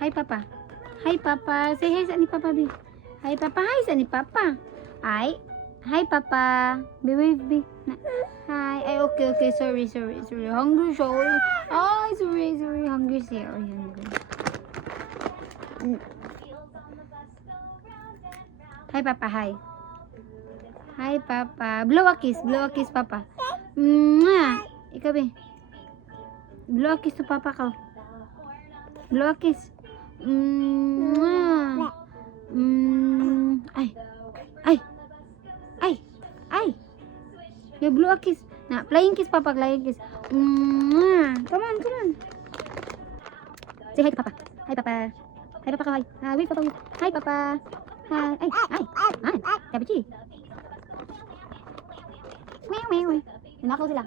Hi, Papa. Hi, Papa. Say hi sa ni Papa, B. Hi, Papa. Hi sa ni Papa. Ay. Hi, Papa. Be wave, be. Hi. Ay, okay. Sorry. Hungry siya. Ay, sorry. Hungry siya. Oh, hungry. Hi, Papa. Hi. Hi, Papa. Blow a kiss, Papa. Mwah. Ikaw, be. Blow a kiss to Papa ka. Blow a kiss. Mwah. Ay. Yeah, blow a kiss. Na, flying kiss, Papa. Flying kiss. Mwah. Come on. Say hi to Papa. Hi, Papa. Hi, Papa. Hi. Wait, Papa. Wait. Hi, Papa. Hi. Ay. Kapichi. Meow. Nakaw sila.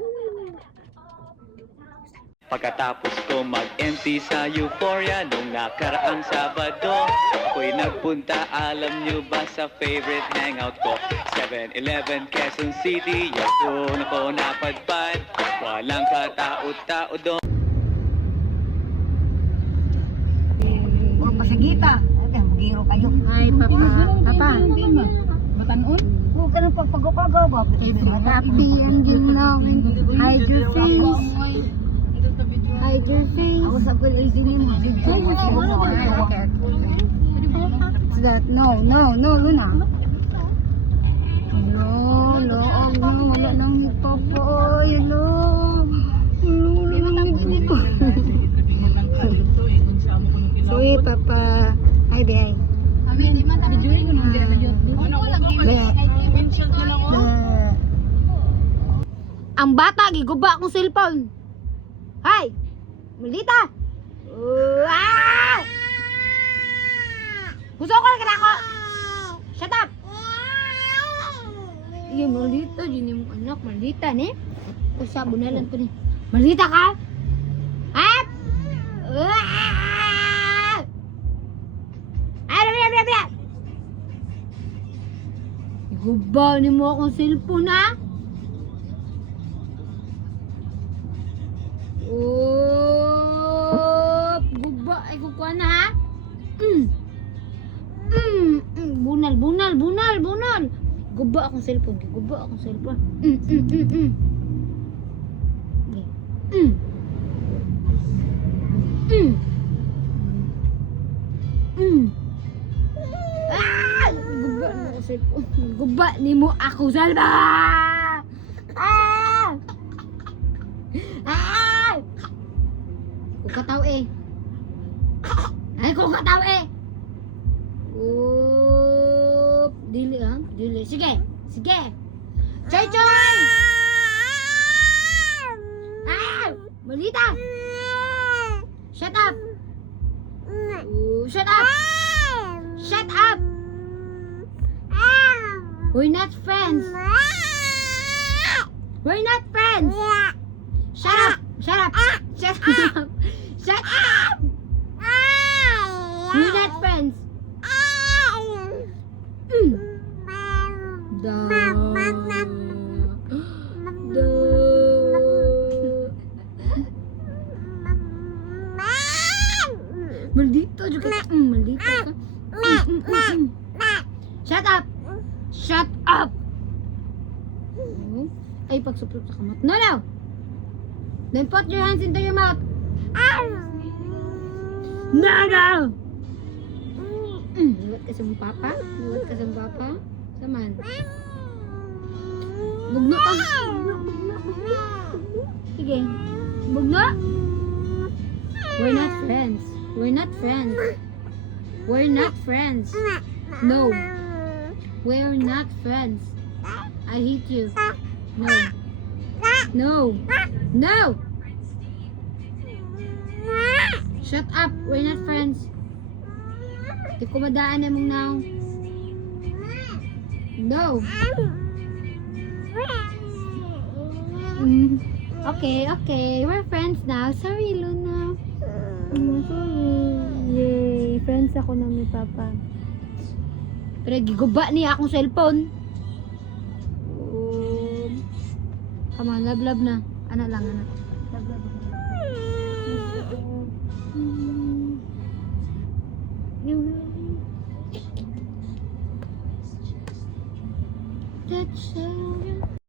Pagkatapos ko mag-empty sa Euphoria nung nakaraang Sabado, ako'y nagpunta, alam nyo ba, sa favorite hangout ko, 7-Eleven, Quezon City. Yung doon ako napadpad, walang katao-tao doon. Puro pasagita. Okay, magiro kayo. Hi, Papa. Batanon? Huwag ka nang pagpagaw-pagaw. Happy and you loving. Hide your face. Hide your face. Ako sa kuya izinin mo. What's that? No, Luna. No, wala nang Papa. Hello. Sorry, Papa. Hi, Day. Ang bata, giguba akong cellphone. Hi! Malita! Gusto ko lang ako! Shut up! Yung Malita, yun yung anak. Malita, ne? Usa, bunalan ko ni. Malita ka? At! Guba ni mo akong cellphone, ha? Guba ay kukuha na, ha? Bunal. Guba akong cellphone. Guba ni mo ako cellphone. Kukataw eh. Dili. Sige. Choy. Malita. Shut up. Shut up. We're not friends. Shut up. We're not friends. Maldito juga. Maldito ka. Shut up. Ay, pagsuplot sa kamot. No. Then put your hands into your mouth. No. Liwat ka sa papa? Saman. Bugno ka. Sige. Bugno. We're not friends. No. We're not friends. I hate you. No. Shut up. We're not friends. Di ko madaan na mong now. No. Okay. We're friends now. Sorry, Luna. Sorry. Yay. Friends ako na ni Papa. Pero giguba niya akong cellphone. Come on, love na. Ano lang. Love. Touch